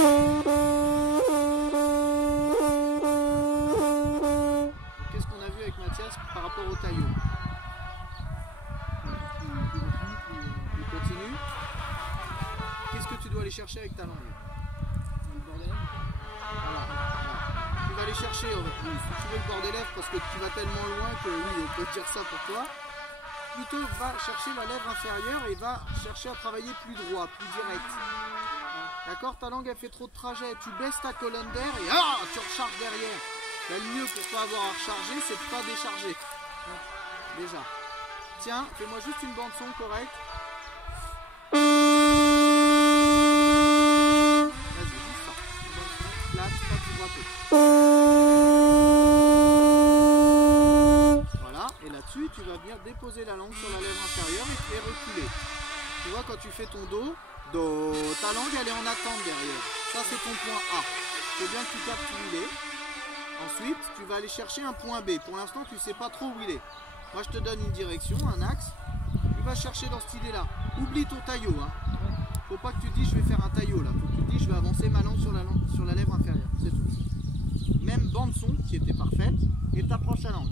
Qu'est-ce qu'on a vu avec Mathias par rapport au taillot? Il continue. Qu'est-ce que tu dois aller chercher avec ta langue? Voilà. Tu vas aller chercher, si tu veux, le bord des lèvres, parce que tu vas tellement loin que oui, on peut dire ça pour toi. Plutôt va chercher la lèvre inférieure et va chercher à travailler plus droit, plus direct. D'accord? Ta langue a fait trop de trajet, tu baisses ta colonne d'air et tu recharges derrière. Ben, le mieux pour pas avoir à recharger, c'est de pas décharger. Déjà. Tiens, fais-moi juste une bande son correcte. Vas-y, juste ça. Là, pas plus rapide. Voilà, et là-dessus, tu vas venir déposer la langue sur la lèvre inférieure et reculer. Tu vois, quand tu fais ton do, ta langue elle est en attente derrière. Ça c'est ton point A. C'est bien que tu captes où il est. Ensuite, tu vas aller chercher un point B. Pour l'instant, tu ne sais pas trop où il est. Moi, je te donne une direction, un axe. Tu vas chercher dans cette idée-là. Oublie ton taillot. Hein. Faut pas que tu te dises je vais faire un taillot là. Faut que tu te dises je vais avancer ma langue sur la lèvre inférieure. C'est tout. Même bande son qui était parfaite. Et t'approches la langue.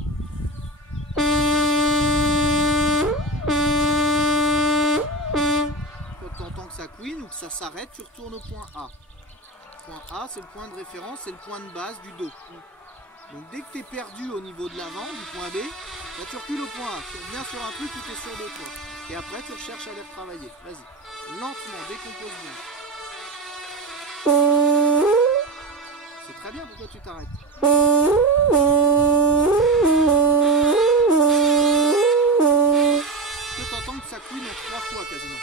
Tu entends que ça couine ou que ça s'arrête, tu retournes au point A. Point A, c'est le point de référence, c'est le point de base du do. Donc dès que tu es perdu au niveau de l'avant, du point B, là, tu recules au point A. Tu reviens sur un truc où tu es sûr de toi. Et après, tu recherches à les retravailler. Vas-y. Lentement, décompose bien. C'est très bien, pourquoi tu t'arrêtes? Tu entends que ça couine en 3 fois quasiment.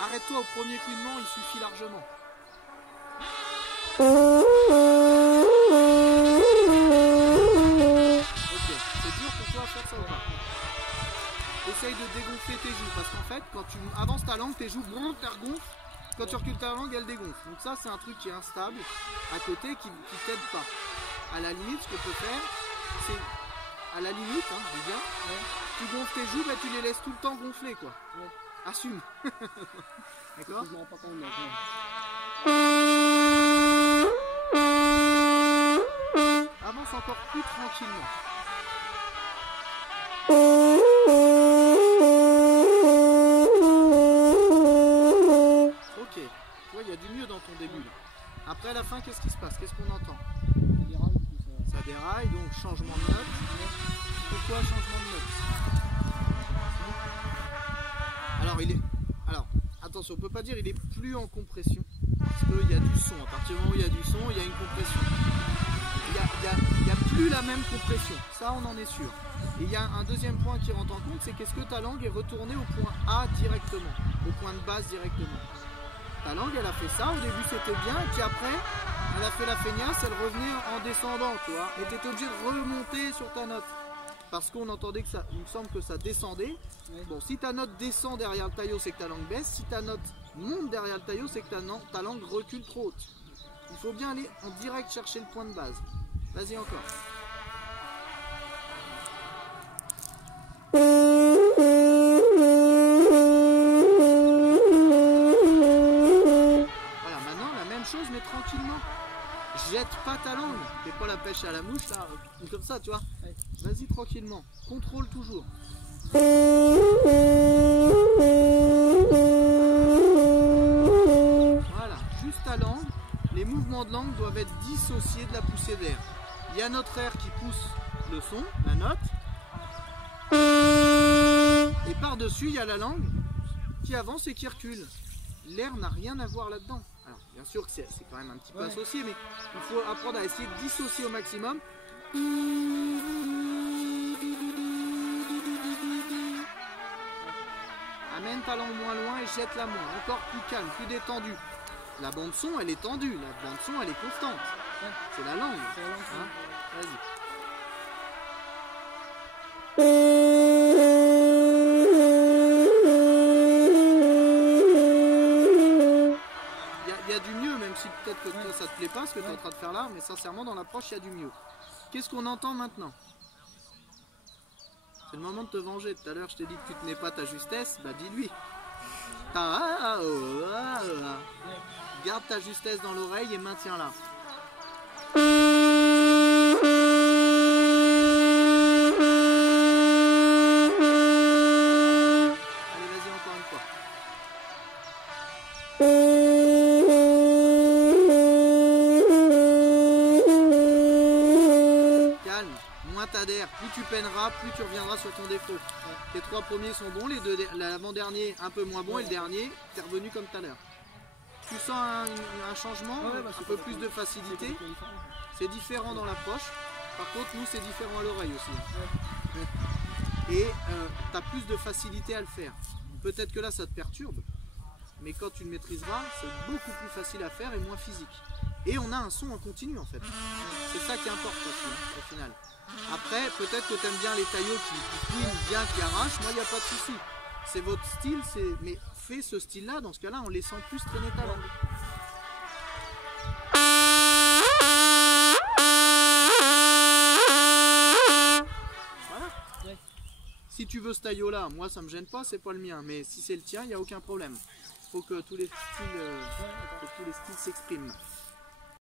Arrête-toi au premier couinement, il suffit largement. Ok, c'est dur pour toi à faire ça ou pas? Essaye de dégonfler tes joues, parce qu'en fait, quand tu avances ta langue, tes joues, tu regonfles. Quand tu recules ta langue, elle dégonfle. Donc ça, c'est un truc qui est instable, à côté, qui t'aide pas. À la limite, ce qu'on peut faire, c'est... À la limite, hein, je dis bien, tu gonfles tes joues, bah, tu les laisses tout le temps gonfler, quoi. Assume. D'accord? Avance encore plus tranquillement. Ok, tu vois, il y a du mieux dans ton début. Là. Après, à la fin, qu'est-ce qui se passe? Qu'est-ce qu'on entend? Ça déraille, donc changement de note. Pourquoi changement de note? Alors, attention, on ne peut pas dire il est plus en compression. Parce qu'il y a du son. À partir du moment où il y a du son, il y a une compression. Il n'y a plus la même compression. Ça, on en est sûr. Et il y a un deuxième point qui rentre en compte, c'est qu'est-ce que ta langue est retournée au point A directement. Au point de base directement. Ta langue, elle a fait ça. Au début, c'était bien. Et puis après, elle a fait la feignasse. Elle revenait en descendant, tu vois. Et tu étais obligé de remonter sur ta note. Parce qu'on entendait que ça, il me semble que ça descendait. Bon, si ta note descend derrière le taillot, c'est que ta langue baisse. Si ta note monte derrière le taillot, c'est que ta langue recule trop haute. Il faut bien aller en direct chercher le point de base. Vas-y encore. Voilà, maintenant la même chose mais tranquillement. Jette pas ta langue. Fais pas la pêche à la mouche là, comme ça, tu vois. Vas-y tranquillement. Contrôle toujours. Voilà, juste ta langue. Les mouvements de langue doivent être dissociés de la poussée d'air. Il y a notre air qui pousse le son, la note. Et par-dessus, il y a la langue qui avance et qui recule. L'air n'a rien à voir là-dedans. Alors, bien sûr que c'est quand même un petit peu associé, mais il faut apprendre à essayer de dissocier au maximum. Amène ta langue moins loin et jette-la moins. Encore plus calme, plus détendu. La bande son, elle est tendue. La bande son, elle est constante. C'est la langue. Hein? Vas-y. Il y a du mieux, même si peut-être que toi ça te plaît pas ce que tu es en train de faire là, mais sincèrement dans l'approche il y a du mieux. Qu'est-ce qu'on entend maintenant? C'est le moment de te venger. Tout à l'heure je t'ai dit que tu tenais pas ta justesse, bah dis-lui. Garde ta justesse dans l'oreille et maintiens-la. Allez, vas-y encore une fois. Calme, moins t'adhères, plus tu peineras, plus tu reviendras sur ton défaut. Les 3 premiers sont bons, l'avant-dernier un peu moins bon et le dernier, t'es revenu comme tout à l'heure. Tu sens un changement, un peu plus de facilité. C'est différent dans l'approche. Par contre, nous, c'est différent à l'oreille aussi. Et tu as plus de facilité à le faire. Peut-être que là, ça te perturbe. Mais quand tu le maîtriseras, c'est beaucoup plus facile à faire et moins physique. Et on a un son en continu, en fait. C'est ça qui importe aussi, au final. Après, peut-être que tu aimes bien les taillots qui couinent bien, qui arrachent. Moi, il n'y a pas de souci. C'est votre style, mais fais ce style-là. Dans ce cas-là, on les sent plus traîner ta langue. Voilà. Ouais. Si tu veux ce taillot-là, moi, ça me gêne pas, c'est pas le mien. Mais si c'est le tien, il n'y a aucun problème. Faut que tous les styles s'expriment.